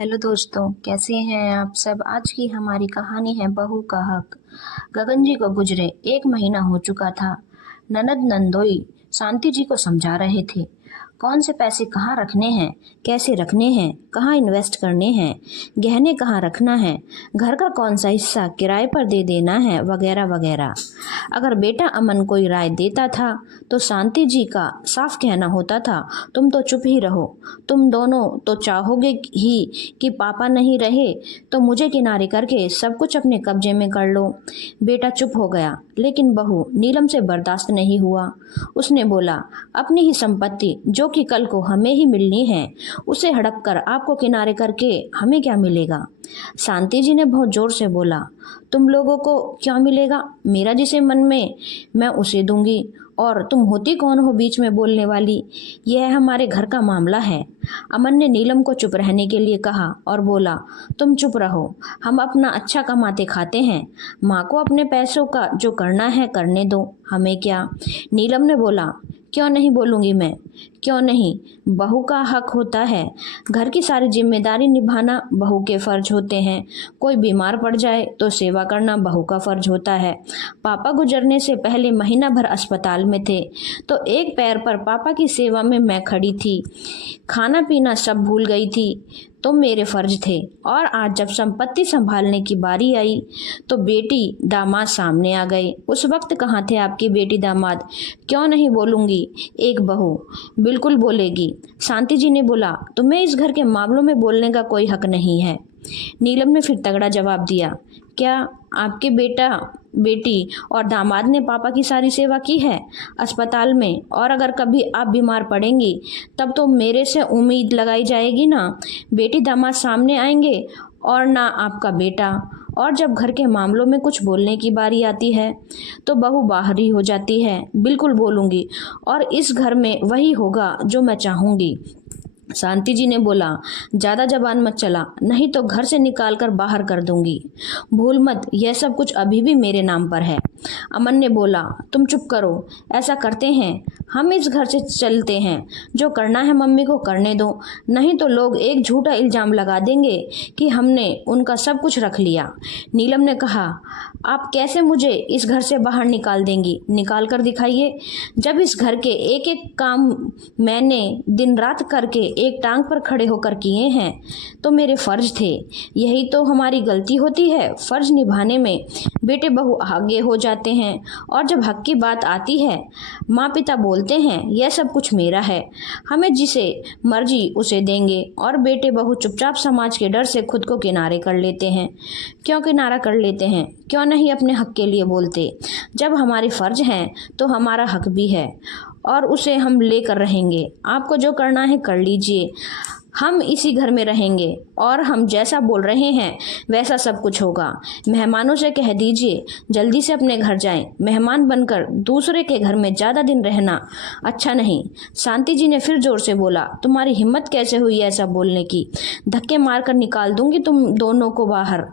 Hello दोस्तों, कैसे हैं आप सब। आज की हमारी कहानी है बहू का हक। गगन जी को गुजरे 1 महीना हो चुका था। ननद नंदोई शांति जी को समझा रहे थे कौन से पैसे कहाँ रखने हैं, कैसे रखने हैं, कहाँ इन्वेस्ट करने हैं, गहने कहाँ रखना है, घर का कौन सा हिस्सा किराए पर दे देना है, वगैरह वगैरह। अगर बेटा अमन कोई राय देता था तो शांति जी का साफ कहना होता था, तुम तो चुप ही रहो। तुम दोनों तो चाहोगे ही कि पापा नहीं रहे तो मुझे किनारे करके सब कुछ अपने कब्जे में कर लो। बेटा चुप हो गया, लेकिन बहू नीलम से बर्दाश्त नहीं हुआ। उसने बोला, अपनी ही संपत्ति जो कि कल को हमें ही मिलनी है, उसे हड़प कर आपको किनारे करके हमें क्या मिलेगा। शांति जी ने बहुत जोर से बोला, तुम लोगों को क्या मिलेगा, मेरा जिसे मन में मैं उसे दूंगी, और तुम होती कौन हो बीच में बोलने वाली। यह हमारे घर का मामला है। अमन ने नीलम को चुप रहने के लिए कहा और बोला, तुम चुप रहो, हम अपना अच्छा कमाते खाते हैं। माँ को अपने पैसों का जो करना है करने दो, हमें क्या। नीलम ने बोला, क्यों नहीं बोलूँगी मैं, क्यों नहीं। बहू का हक होता है, घर की सारी जिम्मेदारी निभाना बहू के फर्ज होते हैं। कोई बीमार पड़ जाए तो सेवा करना बहू का फर्ज होता है। पापा गुजरने से पहले महीना भर अस्पताल में थे तो एक पैर पर पापा की सेवा में मैं खड़ी थी, खाना पीना सब भूल गई थी तो मेरे फर्ज थे। और आज जब संपत्ति संभालने की बारी आई तो बेटी दामाद सामने आ गए। उस वक्त कहाँ थे आपकी बेटी दामाद। क्यों नहीं बोलूँगी, एक बहू बिल्कुल बोलेगी। शांति जी ने बोला, तुम्हें इस घर के मामलों में बोलने का कोई हक नहीं है। नीलम ने फिर तगड़ा जवाब दिया, क्या आपके बेटा बेटी और दामाद ने पापा की सारी सेवा की है अस्पताल में, और अगर कभी आप बीमार पड़ेंगी तब तो मेरे से उम्मीद लगाई जाएगी ना। बेटी दामाद सामने आएंगे और ना आपका बेटा। और जब घर के मामलों में कुछ बोलने की बारी आती है तो बहू बाहर ही हो जाती है। बिल्कुल बोलूँगी, और इस घर में वही होगा जो मैं चाहूँगी। शांति जी ने बोला, ज़्यादा जबान मत चला, नहीं तो घर से निकाल कर बाहर कर दूंगी। भूल मत, यह सब कुछ अभी भी मेरे नाम पर है। अमन ने बोला, तुम चुप करो, ऐसा करते हैं हम इस घर से चलते हैं, जो करना है मम्मी को करने दो, नहीं तो लोग एक झूठा इल्ज़ाम लगा देंगे कि हमने उनका सब कुछ रख लिया। नीलम ने कहा, आप कैसे मुझे इस घर से बाहर निकाल देंगी, निकाल कर दिखाइए। जब इस घर के एक एक काम मैंने दिन रात करके एक टांग पर खड़े होकर किए हैं तो मेरे फर्ज थे। यही तो हमारी गलती होती है, फर्ज निभाने में बेटे बहू आगे हो जाते हैं, और जब हक की बात आती है माँ पिता बोलते हैं यह सब कुछ मेरा है, हमें जिसे मर्जी उसे देंगे, और बेटे बहू चुपचाप समाज के डर से खुद को किनारे कर लेते हैं। क्यों किनारा कर लेते हैं, क्यों नहीं अपने हक के लिए बोलते। जब हमारे फर्ज हैं तो हमारा हक भी है, और उसे हम लेकर रहेंगे। आपको जो करना है कर लीजिए, हम इसी घर में रहेंगे और हम जैसा बोल रहे हैं वैसा सब कुछ होगा। मेहमानों से कह दीजिए जल्दी से अपने घर जाएं। मेहमान बनकर दूसरे के घर में ज़्यादा दिन रहना अच्छा नहीं। शांति जी ने फिर जोर से बोला, तुम्हारी हिम्मत कैसे हुई ऐसा बोलने की, धक्के मारकर निकाल दूंगी तुम दोनों को बाहर।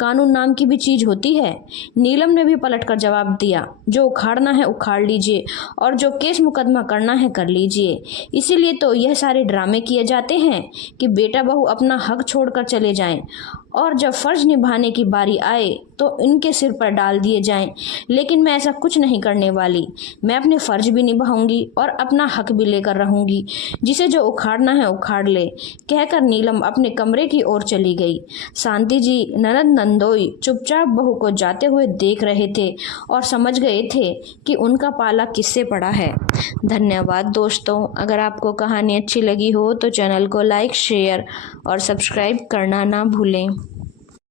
कानून नाम की भी चीज़ होती है। नीलम ने भी पलटकर जवाब दिया, जो उखाड़ना है उखाड़ लीजिए, और जो केस मुकदमा करना है कर लीजिए। इसीलिए तो यह सारे ड्रामे किए जाते हैं कि बेटा बहू अपना हक छोड़कर चले जाएं, और जब फर्ज निभाने की बारी आए तो इनके सिर पर डाल दिए जाएं। लेकिन मैं ऐसा कुछ नहीं करने वाली। मैं अपने फर्ज भी निभाऊंगी और अपना हक भी लेकर रहूंगी। जिसे जो उखाड़ना है उखाड़ ले, कहकर नीलम अपने कमरे की ओर चली गई। शांति जी ननद नंदोई चुपचाप बहू को जाते हुए देख रहे थे और समझ गए थे कि उनका पाला किससे पड़ा है। धन्यवाद दोस्तों। अगर आपको कहानी अच्छी लगी हो तो चैनल को लाइक, शेयर और सब्सक्राइब करना ना भूलें।